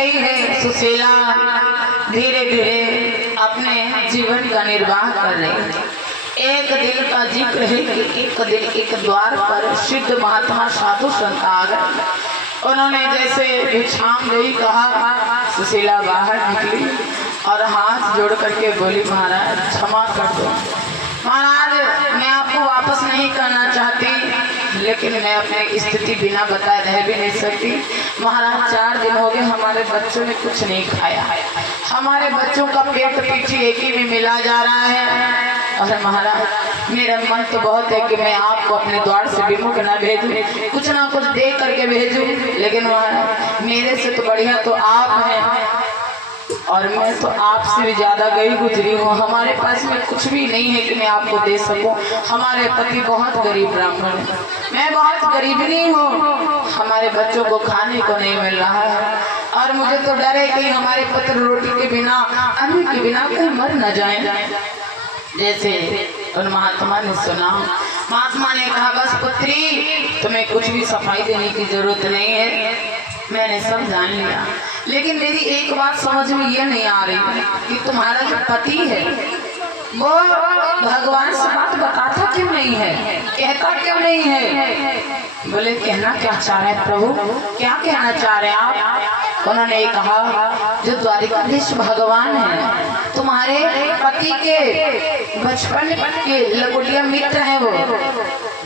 रही है सुशीला धीरे धीरे अपने जीवन का निर्वाह कर रही है। एक दिन का जिक्र है कि एक दिन एक द्वार पर सिद्ध महात्मा साधु संत आ गए। उन्होंने जैसे भिक्षाम देवी कहा, सुशीला बाहर निकली और हाथ जोड़ करके बोली, महाराज क्षमा कर दो महाराज, मैं आपको वापस नहीं करना चाहती, लेकिन मैं अपनी स्थिति बिना बताए रह भी नहीं सकती। महाराज 4 दिन हो गए हमारे बच्चों ने कुछ नहीं खाया, हमारे बच्चों का पेट पीछे एक ही में मिला जा रहा है। और महाराज मेरा मन तो बहुत है कि मैं आपको अपने द्वार से विमुख न भेजूं, कुछ ना कुछ दे करके भेजूं, लेकिन महाराज मेरे से तो बढ़िया तो आप हैं और मैं तो आपसे भी ज्यादा गई गुजरी हूँ। हमारे पास में कुछ भी नहीं है कि मैं आपको दे सकूं। हमारे पति बहुत गरीब ब्राह्मण है, मैं बहुत गरीबनी हूँ, हमारे बच्चों को खाने को नहीं मिल रहा है और मुझे तो डर है कि हमारे पुत्र रोटी के बिना, अन्न के बिना कहीं मर न जाए। जैसे उन महात्मा ने सुना, महात्मा ने कहा, बस पुत्री तुम्हें कुछ भी सफाई देने की जरूरत नहीं है, मैंने सब जान लिया, लेकिन मेरी एक बात समझ में ये नहीं आ रही कि तुम्हारा जो पति है वो भगवान से बात बताता क्यों नहीं है, कहता क्यों नहीं है। बोले कहना क्या चाह रहे हैं प्रभु, क्या कहना चाह रहे हैं आप। उन्होंने कहा, जो द्वारिकाधीश भगवान है तुम्हारे पति के बचपन के लंगोटिया मित्र हैं, वो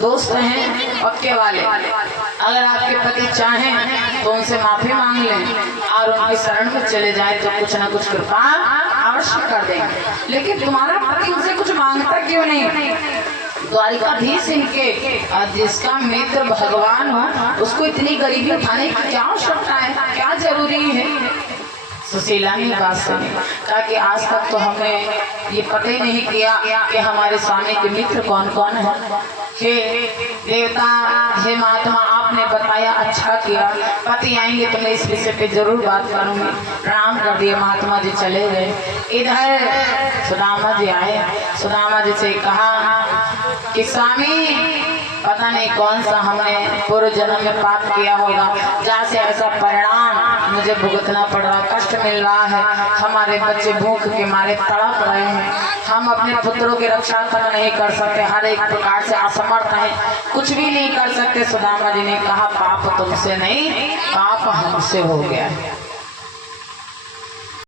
दोस्त हैं पक्के वाले। अगर आपके पति चाहें तो उनसे माफी मांग लें और उनकी शरण में चले जाए तो कुछ ना कुछ कृपा अवश्य कर देंगे, लेकिन तुम्हारा पति उनसे कुछ मांगता क्यों नहीं। द्वारिकाधीश इनके जिसका मित्र भगवान हो उसको इतनी गरीबी उठाने की क्या आवश्यकता है, क्या जरूरी है। सुशीला ने बात सुनी, कहा कि आज तक तो हमें ये पता ही नहीं किया कि हमारे स्वामी के मित्र कौन कौन है। हे देवता, हे महात्मा, आपने बताया, अच्छा किया, पति आएंगे तो मैं इस विषय पे जरूर बात करूंगी। प्रणाम कर दिए, महात्मा जी चले गए। इधर सुदामा जी आए, सुदामा जी से कहा कि स्वामी पता नहीं कौन सा हमने पूर्व जन्म में पाप किया होगा, जहाँ से ऐसा परिणाम मुझे भुगतना पड़ रहा, कष्ट मिल रहा है, हमारे बच्चे भूख के मारे तड़प रहे हैं, हम अपने पुत्रों की रक्षा तक नहीं कर सकते, हर एक प्रकार से असमर्थ हैं, कुछ भी नहीं कर सकते। सुदामा जी ने कहा, पाप तुमसे नहीं, पाप हमसे हो गया है।